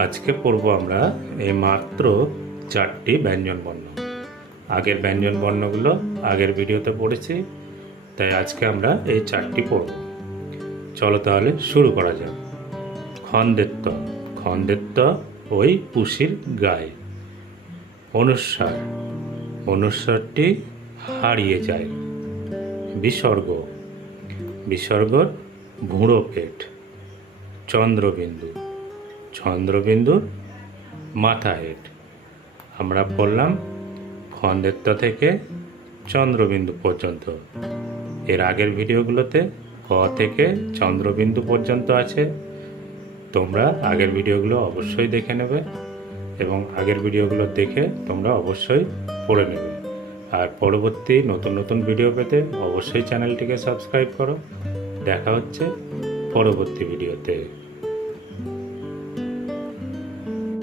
আজকে পড়ব আমরা এই মাত্র চারটি ব্যঞ্জন বর্ণ। আগের ব্যঞ্জন বর্ণগুলো আগের ভিডিওতে পড়েছি, তাই আজকে আমরা এই চারটি পড়ব। চলো তাহলে শুরু করা যাক। খন্দেত্ব খন্দেত্ব ওই পুষির গায়ে। অনুস্বার অনুস্বারটি হারিয়ে যায়। বিসর্গ, বিসর্গর ভুঁড়ো পেট। চন্দ্রবিন্দু চন্দ্রবিন্দুর মাথা হেড আমরা বললাম খন্দেত্ব থেকে চন্দ্রবিন্দু পর্যন্ত। এর আগের ভিডিওগুলোতে ক থেকে চন্দ্রবিন্দু পর্যন্ত আছে। তোমরা আগের ভিডিওগুলো অবশ্যই দেখে নেবে এবং আগের ভিডিওগুলো দেখে তোমরা অবশ্যই পড়ে নেবে। আর পরবর্তী নতুন নতুন ভিডিও পেতে অবশ্যই চ্যানেলটিকে সাবস্ক্রাইব করো। দেখা হচ্ছে পরবর্তী ভিডিওতে।